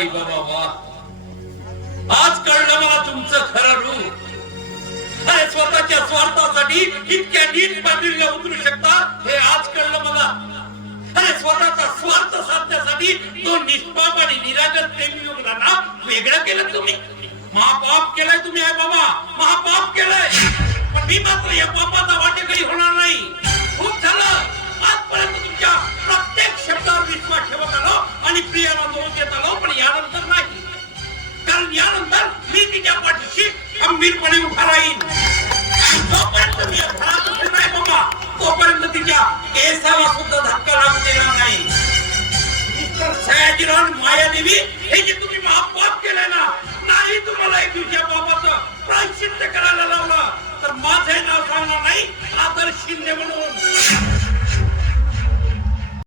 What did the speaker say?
आई बाबा वा. आज कळलं मला तुमचं खरं रूप. अरे स्वतःच्या स्वार्थासाठी इतक्या नीट पातळीला उतरू शकता हे आज कळलं मला. अरे स्वतःचा स्वार्थ साधण्यासाठी तो निष्पाप आणि निरागस प्रेमी मुलांना वेगळं केलं तुम्ही. महापाप केलाय तुम्ही आहे बाबा. महापाप केलं पण यानंतर मी तिच्या पाठीशी खंबीरपणे उभा राहील जोपर्यंत मी नाही बाबा तोपर्यंत तिच्या केसाला सुद्धा धक्का लागू देणार नाही. सयाजीराव मायादेवी हे जे तुम्ही महापाप केलं ना नाही तुम्हाला एक दिवशी बाबाचं प्रायश्चित्त करायला लावलं. तर माझं नाव सांगणार नाही आदर शिंदे म्हणून.